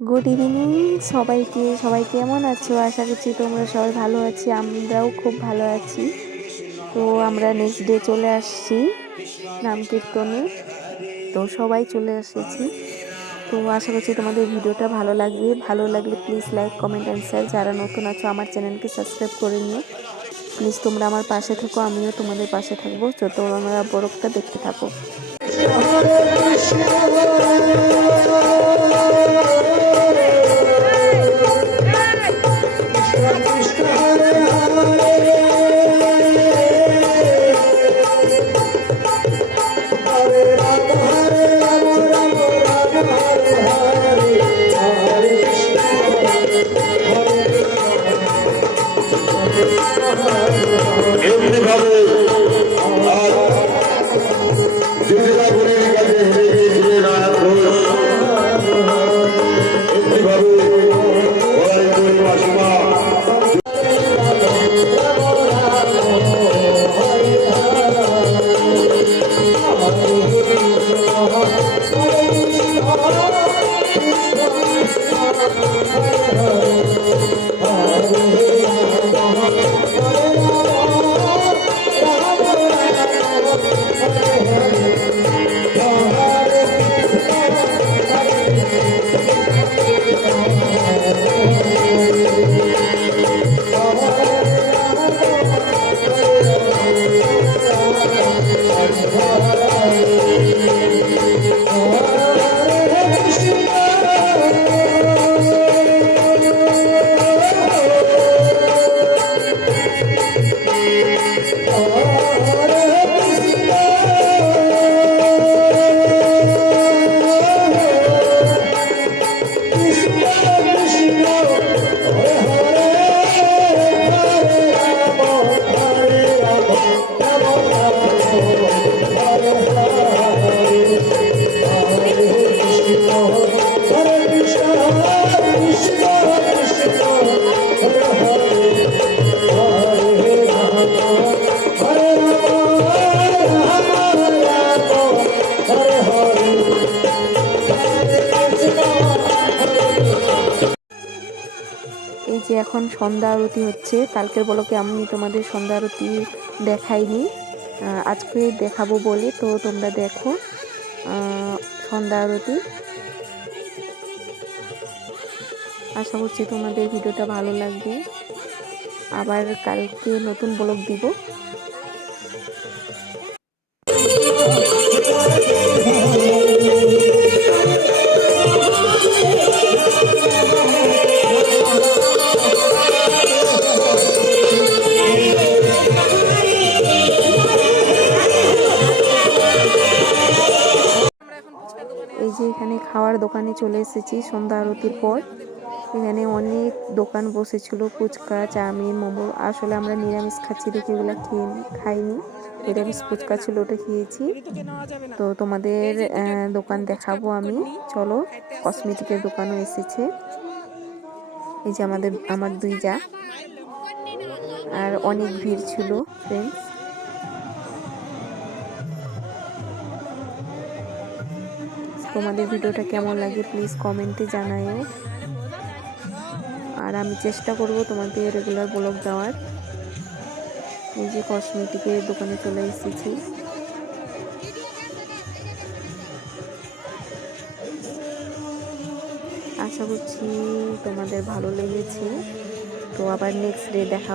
Good evening সবাইকে, সবাই কেমন আছো? আশা করছি তোমরা সবাই ভালো আছি, আমরাও খুব ভালো আছি। তো আমরা নেক্সট ডে চলে আসছি নাম কীর্তনে। তো সবাই চলে এসেছি। তো আশা করছি তোমাদের ভিডিওটা ভালো লাগবে। ভালো লাগলে please like comment and share যারা নতুন আছো, আমার চ্যানেলকে সাবস্ক্রাইব করে নিও। প্লিজ তোমরা আমার পাশে থাকো, আমিও তোমাদের পাশে থাকব। তো তোমরা বরফটা দেখতে থাকো। যে এখন সন্ধ্যা আরতি হচ্ছে, কালকের বলকে আমি তোমাদের সন্ধ্যা আরতি দেখাইনি। আজকে দেখাবো বলে তো তোমরা দেখো। সন্ধ্যা আরতি। আশা করছি তোমাদের ভিডিওটা ভালো লাগবে। আবার কালকে নতুন ব্লগ দিব। এই যে এখানে খাওয়ার দোকানে চলে এসেছি সন্ধ্যা আরতির পর। এখানে অনেক দোকান বসেছিল, ফুচকা, চাউমিন, মোমো। আসলে আমরা নিরামিষ খাচ্ছি দেখে এগুলো খেয়ে খাইনি। নিরামিষ ফুচকা ছিল ওটা খেয়েছি। তো তোমাদের দোকান দেখাবো আমি। চলো, কসমেটিকের দোকানও এসেছে। এই যে আমাদের, আমার দুই যা। আর অনেক ভিড় ছিল ফ্রেন্ডস তোমাদের ভিডিওটা কেমন লাগে প্লিজ কমেন্টে জানাও আর আমি চেষ্টা করব তোমাদের রেগুলার ব্লগ দেওয়ার। এই যে কসমেটিকের দোকানে চলে এসেছি। আশা করছি তোমাদের ভালো লেগেছে। তো আবার নেক্সট ডে দেখা